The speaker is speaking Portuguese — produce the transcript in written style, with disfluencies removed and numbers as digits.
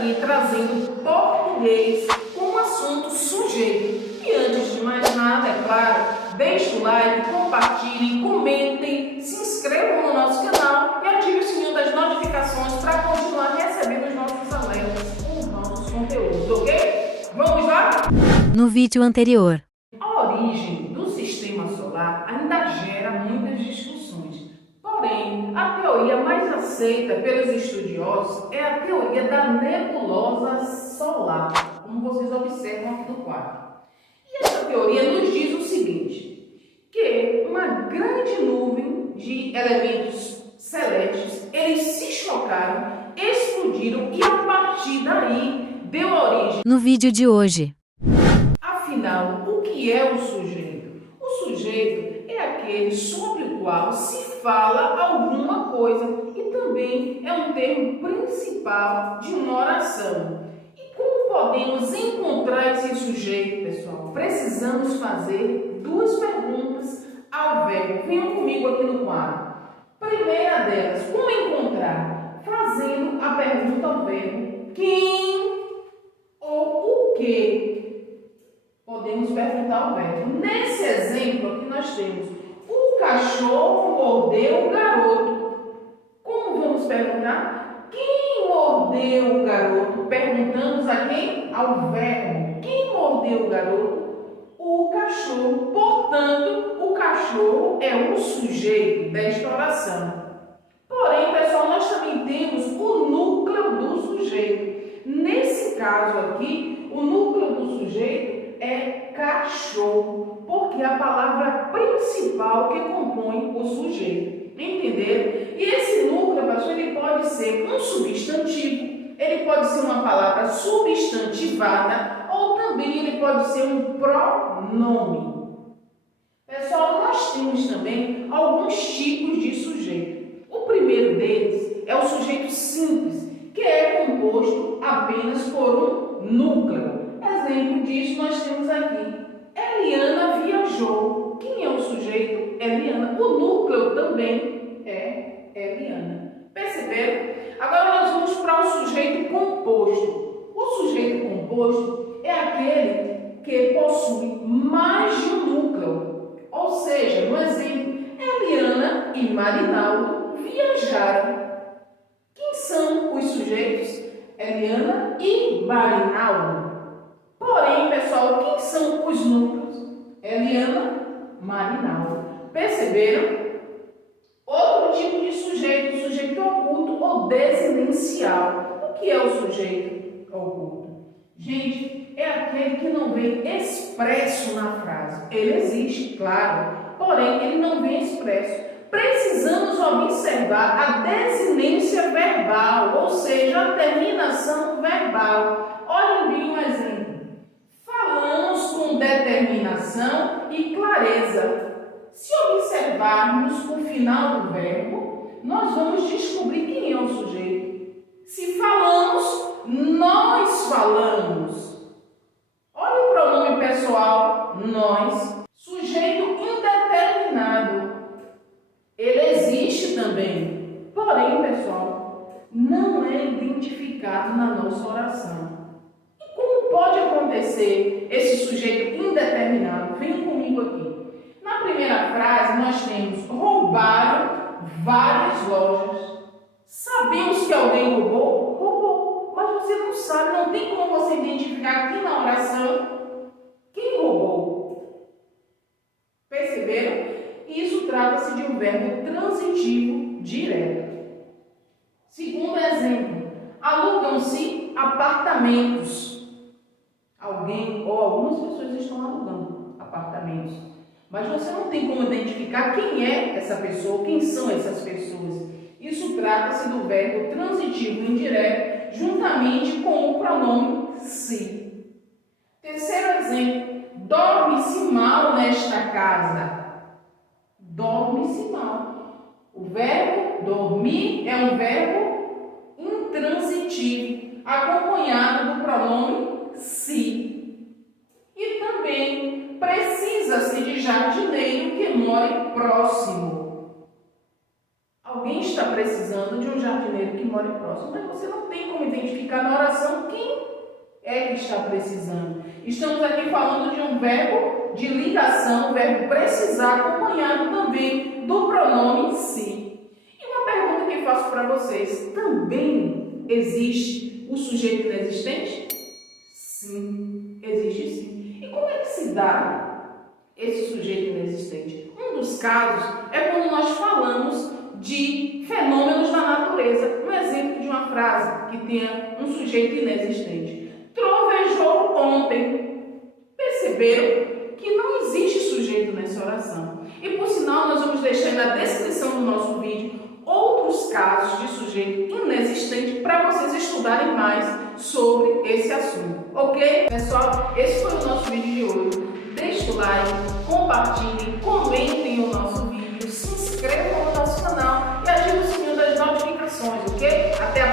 aqui trazendo português com o assunto sujeito. E antes de mais nada, é claro, deixe o like, compartilhem, comentem, se inscrevam no nosso canal e ative o sininho das notificações para continuar recebendo os nossos alertas com os nossos conteúdos, ok? Vamos lá? No vídeo anterior. A origem do sistema solar ainda gera muitas discussões. Porém, a teoria mais aceita pelos estudiosos é a teoria da nebulosa solar, como vocês observam aqui no quadro. E essa teoria nos diz o seguinte, que uma grande nuvem de elementos celestes, eles se chocaram, explodiram e a partir daí deu origem. No vídeo de hoje. Afinal, o que é o sujeito? O sujeito é aquele sobre o qual se fala alguma coisa e também é um termo principal de uma oração. E como podemos encontrar esse sujeito, pessoal? Precisamos fazer duas perguntas ao verbo. Venham comigo aqui no quadro. Primeira delas, como encontrar? Fazendo a pergunta ao verbo quem ou o que. Podemos perguntar ao verbo. Nesse exemplo aqui nós temos o cachorro mordeu o garoto. Como vamos perguntar? Quem mordeu o garoto? Perguntamos a quem? Ao verbo. Quem mordeu o garoto? O cachorro. Portanto, o cachorro é o sujeito desta oração. Porém, pessoal, nós também temos o núcleo do sujeito. Nesse caso aqui, o núcleo do sujeito é cachorro, porque é a palavra principal que compõe o sujeito. Entenderam? E esse núcleo, pessoal, ele pode ser um substantivo, ele pode ser uma palavra substantivada, ou também ele pode ser um pronome. Pessoal, nós temos também alguns tipos de sujeito. O primeiro deles é o sujeito simples, que é composto apenas por um núcleo. Exemplo disso nós temos aqui. Eliana viajou. Quem é o sujeito? Eliana. O núcleo também é Eliana. Perceberam? Agora nós vamos para o sujeito composto. O sujeito composto é aquele que possui mais de um núcleo. Ou seja, no exemplo, Eliana e Marinaldo viajaram. Quem são os sujeitos? Eliana e Marinaldo. Porém, pessoal, quem são os núcleos? Eliana, Marinaldo. Perceberam? Outro tipo de sujeito, sujeito oculto ou desinencial. O que é o sujeito oculto? Gente, é aquele que não vem expresso na frase. Ele existe, claro, porém ele não vem expresso. Precisamos observar a desinência verbal, ou seja, a terminação verbal. Olhem bem um exemplo. Falamos com determinação e clareza. Se observarmos o final do verbo, nós vamos descobrir quem é o sujeito. Se falamos, nós falamos. Olha o pronome pessoal, nós. Sujeito indeterminado. Ele existe também. Porém, pessoal, não é identificado na nossa oração. Pode acontecer esse sujeito indeterminado. Venham comigo aqui. Na primeira frase, nós temos roubaram várias lojas. Sabemos que alguém roubou? Roubou. Mas você não sabe, não tem como você identificar aqui na oração quem roubou. Perceberam? Isso trata-se de um verbo transitivo direto. Segundo exemplo, alugam-se apartamentos. Alguém ou algumas pessoas estão alugando apartamentos, mas você não tem como identificar quem é essa pessoa, quem são essas pessoas. Isso trata-se do verbo transitivo indireto, juntamente com o pronome se. Terceiro exemplo, dorme-se mal nesta casa. Dorme-se mal. O verbo dormir é um verbo intransitivo, acompanhado do pronome se. E também precisa-se de jardineiro que more próximo. Alguém está precisando precisando de um jardineiro que more próximo, mas você não tem como identificar na oração quem é que está precisando. Estamos aqui falando de um verbo de ligação, o verbo precisar, acompanhado também do pronome se. E uma pergunta que faço para vocês: também existe o sujeito inexistente? Sim, existe sim. E como é que se dá esse sujeito inexistente? Um dos casos é quando nós falamos de fenômenos da natureza. Um exemplo de uma frase que tenha um sujeito inexistente: trovejou ontem. Perceberam que não existe sujeito nessa oração. E por sinal, nós vamos deixar na descrição do nosso vídeo outros casos de sujeito inexistente para vocês estudarem mais sobre esse assunto. Ok? Pessoal, esse foi o nosso vídeo de hoje. Deixe o like, compartilhem, comentem o nosso vídeo, se inscrevam no nosso canal e ativem o sininho das notificações, ok? Até a